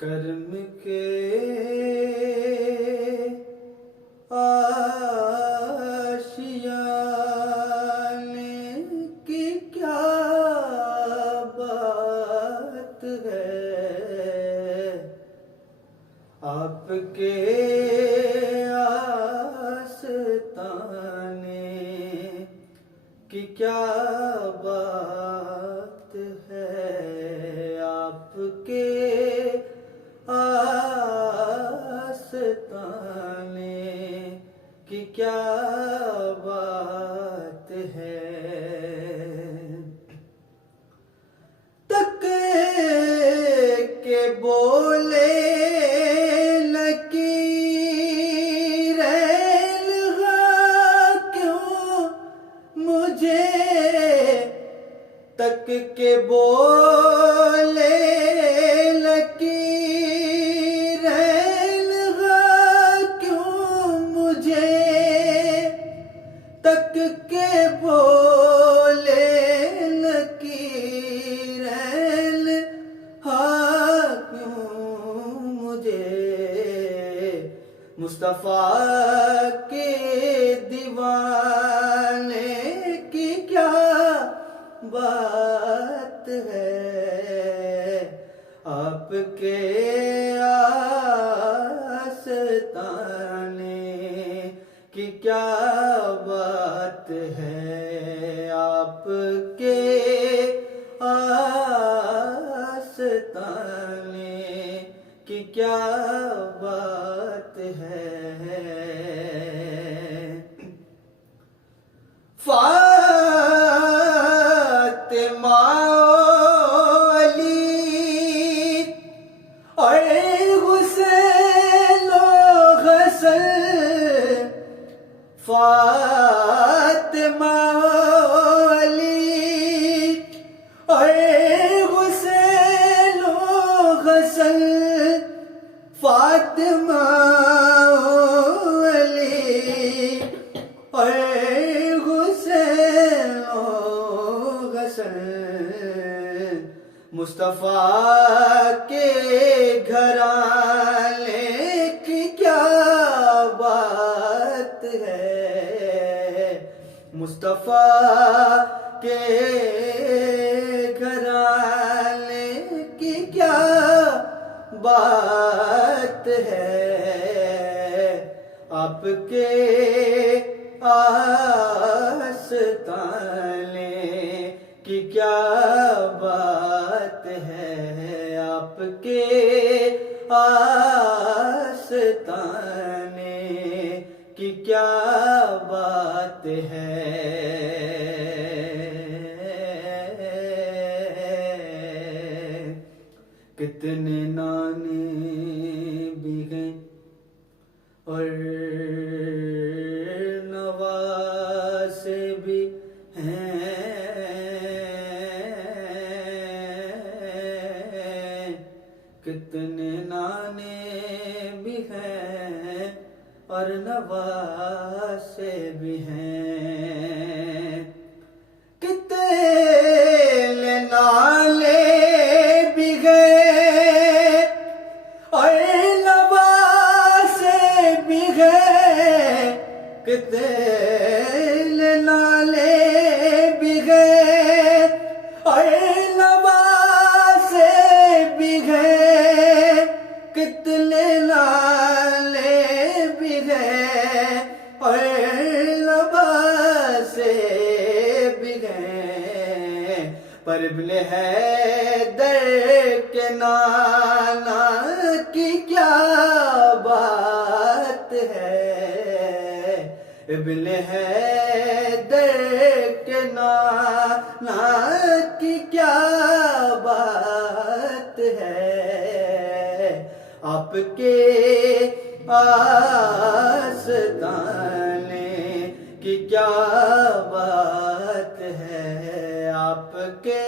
कर्म के आशियाने की क्या बात है, आपके आस्ताने की क्या बात है, आपके आस्ताने की क्या बात है। तक के बोले लकीरें लगा क्यों मुझे, तक के बोले लकीरें लगा क्यों मुझे, तक के बोले लकीरें लगा क्यों मुझे, मुस्तफा के दीवाने की क्या बात है, आपके आस्ताने की क्या बात है, आपके आस्ताने की क्या बात है। फातिमा अली और हुसैन हसन, फातिमा अली और हुसैन हसन, फातिमा अली और हुसैन हसन, मुस्तफा के घराने की क्या बात है, मुस्तफा के घराने की क्या बात है, आपके आस्ताने की क्या बात है, आपके आस्ताने की क्या बात है। कितने नाने भी हैं और नवासे भी हैं, कितने नाने भी हैं और नवासे भी हैं, कितने नाले भी हैं और नवासे भी हैं, कितने नाले भी हैं और नवासे भी हैं, कितने नाले भी हैं और नवासे भी हैं, पर इब्ने हैदर के नाना की क्या बात है, इब्ने हैदर के नाना की क्या बात है, आपके आस्ताने की क्या बात है, आपके